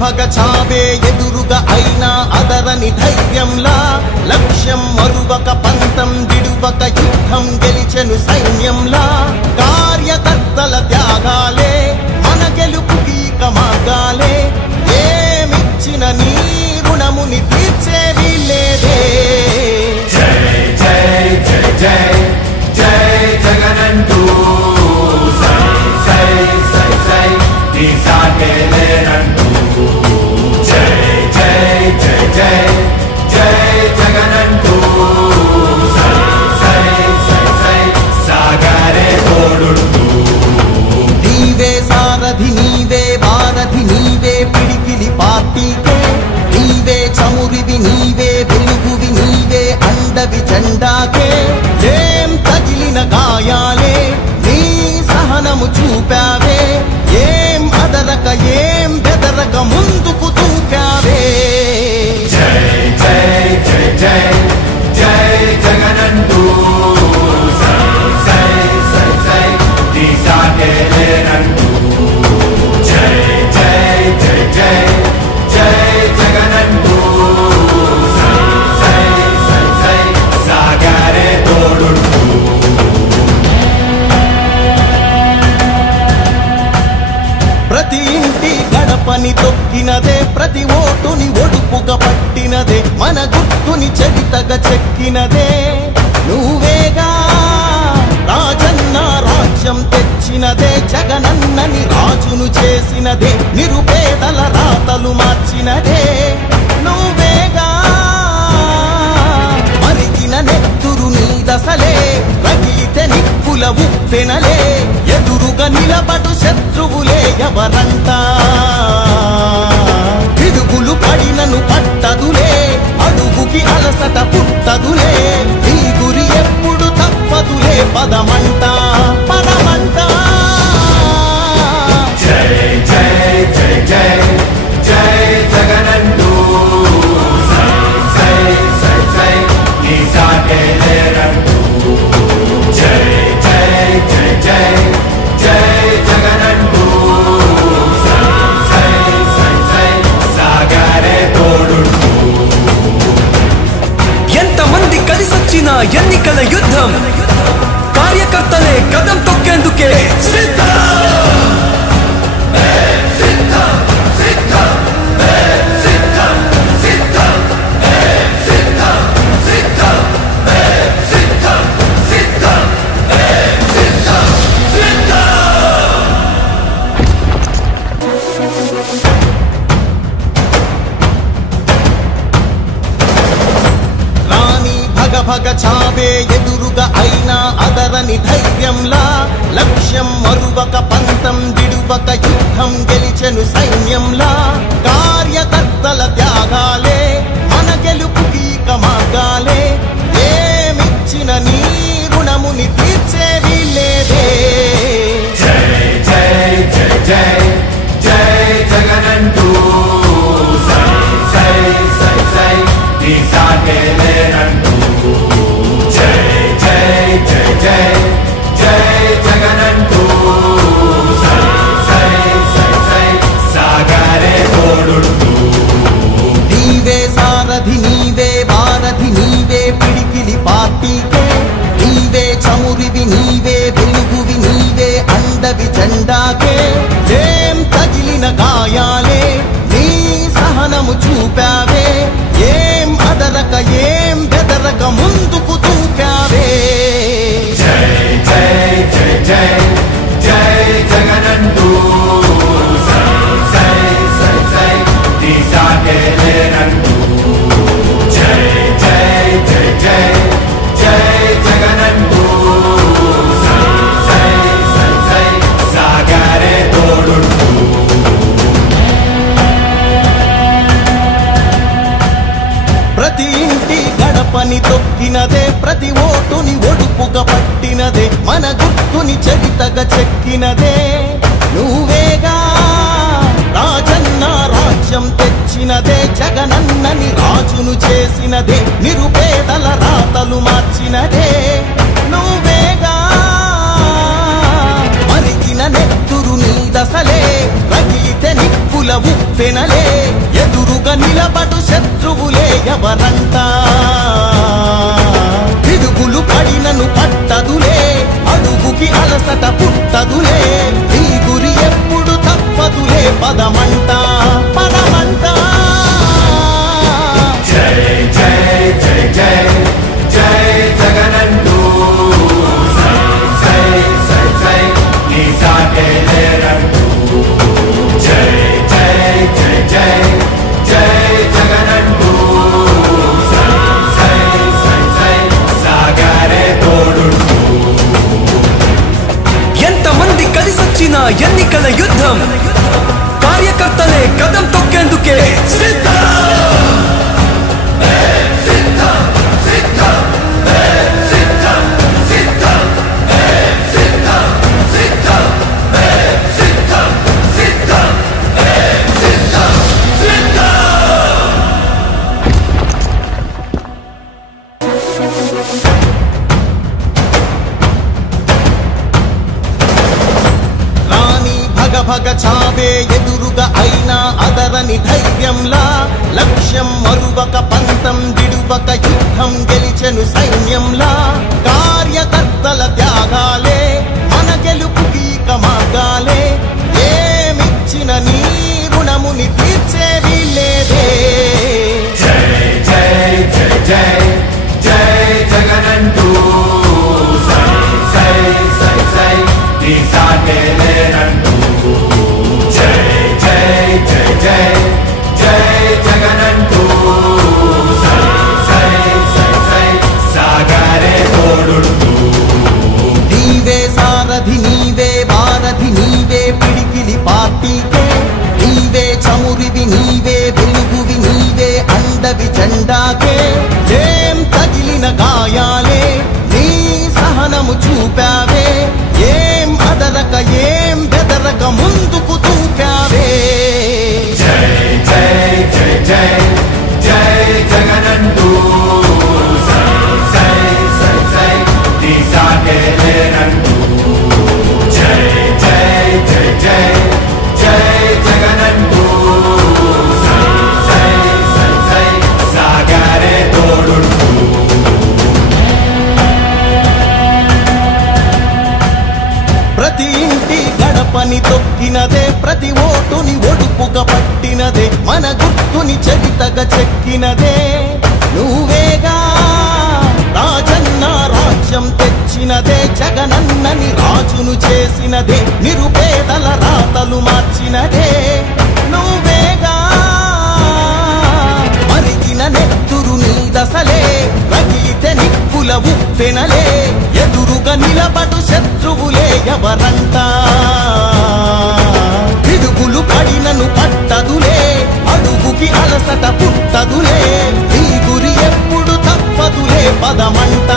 భగ చావే ఎదురుగా అయినా అదరని ధైర్యంలా లక్ష్యం మరువక పంతం విడువక యుద్ధం గెలిచెను సైన్యంలా కార్యకర్తల త్యాగాలే మన గెలుపుకి మార్గాలే ఏమిచ్చిన నీ రుణముని తీర్చేది లేదే జై జై జై జై జై జగనంటూ సై సై సై సై నీ సాటే లేనంటూ జై జై జై జై జై జగనంటూ సై సై సై సై సాగరే తోడుంటూ నీవే సారథి నీవే వారధి నీవే పిడికిలి పార్టీకే నీవే చమురివి నీవే వెలుగువి నీవే అండవి జెండాకే ఏం తగిలిన గాయాలే నీ సహనము చూపావే ఏం అదరక ఏం బెదరక ముందుకు దూకావే జై జై జై జై జై జగనంటూ సై సై సై సై నీ సాటే లేనంటూ జై జై జై జై జై జగనంటూ సై సై సై సై సాగరే తోడుంటూ ప్రతి ఇంటి గడపని తొక్కినదే ప్రతి ఓటుని ఒడుపుగా పట్టినదే మన గుర్తుని చరితగా చెక్కినదే నువ్వేగా రాజన్న రాజ్యం తెచ్చినదే జగనన్నని రాజును చేసినదే నిరుపేదల రాతలు మార్చినదే నువ్వేగా మరిగిన నెత్తురు నీ దశలే రగిలితే నిప్పుల ఉప్పెనలే ఎదురుగా నిలబడు శత్రువులే ఎవరంట పిడుగులు పడినను పట్టదులే అడుగుకి అలసట పుట్టదులే నీ గురి ఎప్పుడు తప్పదులే పదమంట పదమంట జై జై జై జై జై జగనంటూ సై సై సై సై నీ సాటే లేనంటూ జై జై జై జై జై జగనంటూ సై సై సై సై సాగరే తోడుంటూ ఎంతమంది కలిసొచ్చిన ఎన్నికల యుద్ధం కార్యకర్తలే కదం తొక్కేందుకే భగ చావే ఎదురుగా అయినా అదరని ధైర్యంలా లక్ష్యం మరువక పంతం విడువక యుద్ధం గెలిచెను సైన్యంలా కార్యకర్తల త్యాగాలే మన గెలుపుకి మార్గాలే ఏమిచ్చిన నీ రుణముని తీర్చేది లేదే జై జై జై జై జై జగనంటూ సై సై సై సై నీ సాటే లేనంటూ జై జై జై జై జై జగనంటూ సై సై సై సై సాగరే తోడుంటూ నీవే సారథి నీవే వారధి నీవే పిడికిలి పార్టీకే నీవే చమురివి నీవే వెలుగువి నీవే అండవి జెండాకే ఏం తగిలిన గాయాలే నీ సహనము చూపావే ఏం అదరక ఏం బెదరక ముందుకు దూకావే జై జై జై జై జై జగనంటూ సై సై సై సై నీ సాటే లేనంటూ జై జై జై జై జై జగనంటూ సై సై సై సై సాగరే తోడుంటూ ప్రతి ఇంటి గడపని తొక్కినదే ప్రతి ఓటుని ఒడుపుగా పట్టినదే మన గుర్తుని చరితగా చెక్కినదే నువ్వేగా రాజన్న రాజ్యం తెచ్చినదే జగనన్నని రాజును చేసినదే నిరుపేదల రాతలు మార్చినదే నువ్వేగా మరిగిన నెత్తురు నీ దశలే రగిలితే నిప్పుల ఉప్పెనలే నిలబడు శత్రువులే ఎవరంట పిడుగులు పడినను పట్టదులే అడుగుకి అలసట పుట్టదులే ఈ గురి ఎప్పుడు తప్పదులే పదమంట పదమంట జై జై జై జై జై జగనంటూ సై సై సై సై నీ సాటే లేరంటూ జై జై జై జై జై జగనంటూ సై సై సై సై సాగరే తోడుంటూ ఎంతమంది కలిసొచ్చిన ఎన్నికల యుద్ధం కార్యకర్తలే కదం తొక్కేందుకే సిద్ధం భగ చావే ఎదురుగా అయినా అదరని ధైర్యంలా లక్ష్యం మరువక పంతం విడువక యుద్ధం గెలిచెను సైన్యంలా కార్యకర్తల త్యాగాలే మన గెలుపుకి మార్గాలే ఏమిచ్చిన నీ రుణముని తీర్చేవి లేదే జై జై జై జై జై జగనంటూ సై సై సై సై నీ సాటే లేరంటూ జై జై జై జై జై జగనంటూ సై సై సై సై సాగరే తోడుంటూ నీవే సారథి నీవే వారధి నీవే పిడికిలి పార్టీకే నీవే చమురివి నీవే వెలుగువి నీవే అండవి జెండాకే ఏం తగిలిన గాయాలే నీ సహనము చూపావే ఏం అదరక ఏం బెదరక ముందుకు తూపావే జై జై జై జై జై జగనంటూ సై సై సై సై నీ సాటే లేరంటూ జై జై జై జై జై జగనంటూ సై సై సై సై సాగరే తోడుంటూ ప్రతి ఇంటి గడపని తొక్కినదే ప్రతి ఓటుని ఒడుపుగా పట్టినదే మన గుర్తుని చరితగా చెక్కినదే నువ్వేగా రాజన్న రాజ్యం తెచ్చినదే జగనన్నని రాజును చేసినదే నిరుపేదల రాతలు మార్చినదే నువ్వేగా మరిగిన నెత్తురు నీ దశలే రగిలితే నిప్పుల ఉప్పెనలే ఎదురుగా నిలబడు శత్రువులే ఎవరంట పిడుగులు పడినను పట్టదులే అడుగుకి అలసట పుట్టదులే ఈ గురి ఎప్పుడు తప్పదులే పదమంట